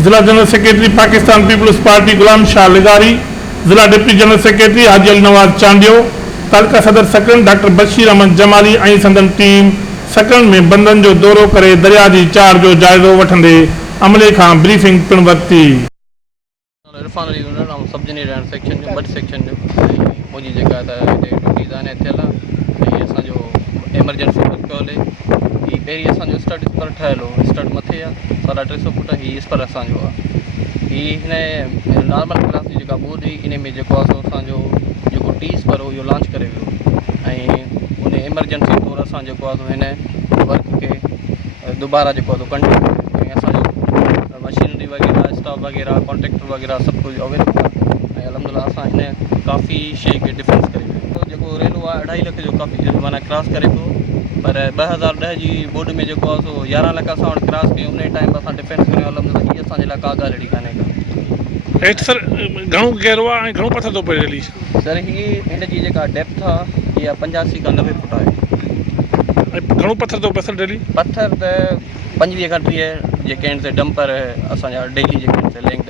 जिला general secretary Pakistan peoples party Ghulam Shah लिगारी, जिला डिप्टी जनरल सेक्रेटरी हाजी अल नवाज चांडियो, तालका सदर सकन डॉक्टर बशीर अहमद जमाली ऐं संदन टीम सकन में बंदन जो दौरो करे दरिया जी चार जो जाइज़ो वठंदे अमले खां ब्रीफिंग पिणु वरिती। रिफाइनरी यूनिट ऐं सब इंजीनियर सेक्शन जो ॿ सेक्शन जो मुंहिंजी जेका त ड्यूटीज़ आहिनि थियल आहे ऐं असांजो एमरजेंसी वर्क कयो हले। हीअ पहिरीं असांजो स्टड स्पर ठहियलु हो, स्टड मथे आहे 350 फुट, हीअ स्पर असांजो आहे। हीअ हिन नॉर्मल क्लास जी जेका बोर्ड हुई इन में जेको आहे सो असांजो जेको टी स्पर हो इहो लॉन्च करे वियो ऐं उन एमरजेंसी तौरु असां जेको आहे सो हिन वर्क खे दुबारा जेको आहे सो कंटिन्यू ऐं असांजो मशीनरी वग़ैरह स्टाफ वग़ैरह कॉन्ट्रेक्टर वग़ैरह सभु कुझु अवेलेबल आहे ऐं अलहमदिल्ला असां हिन काफ़ी शइ खे डिफेंस करे वियो। जेको रेलवे आहे 2.5 लख जो काफ़ी माना क्रॉस करे पियो, पर 2010 जी बोर्ड में जेको आहे सो 11 लख असां वटि क्रॉस कयूं, उन टाइम असां डिफेंस कयूं। अलहमदिल्ला हीअ असांजे लाइ का ॻाल्हि अहिड़ी कान्हे का। हेठि सर घणो गहरो आहे ऐं घणो पथर थो पए रेली? सर हीअ हिन जी जेका डेप्थ आहे इहा 85 खां 90 फुट आहे। ऐं घणो पथर थो पए सर डेली? पत्थर त 25 खां 30 जेके आहिनि से डंपर असांजा डेली जेके आहिनि से लेंग